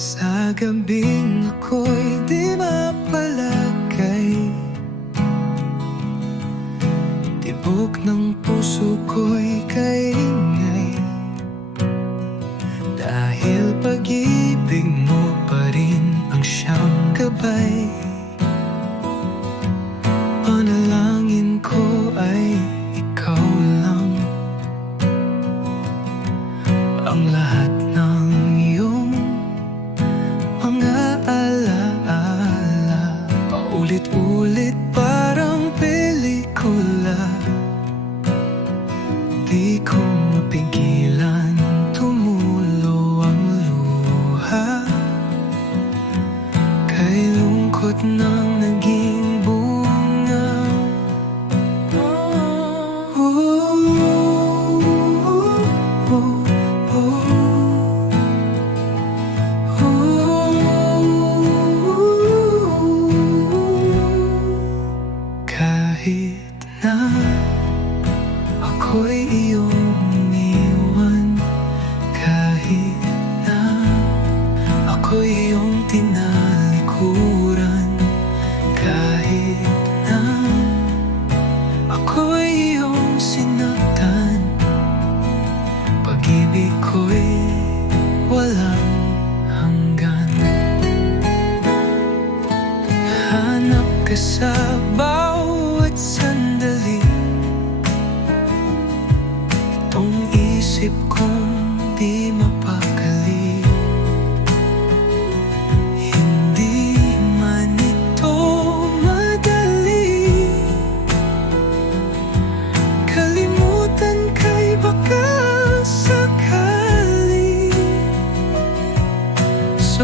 Sa gabing ako'y di mapalagay, tibok ng puso ko'y kaingay, dahil pag-ibig mo pa rin ang siyang gabay. Panalangin ko ay ikaw lang, ang lahat ng iyong mga alaala, paulit-ulit parang pelikula. Di ko mapigilan, tumulo ang luha, kay lungkot ng naging bunga. Kahit na ako'y iyong iwan, kahit na ako'y iyong tinalikuran, kahit na ako'y iyong sinaktan, pag-ibig ko'y walang hanggan. Hanap ka sa bawat sandali, itong isip kong di mapakali. Hindi man ito madali, kalimutan kay baka sakali. Sa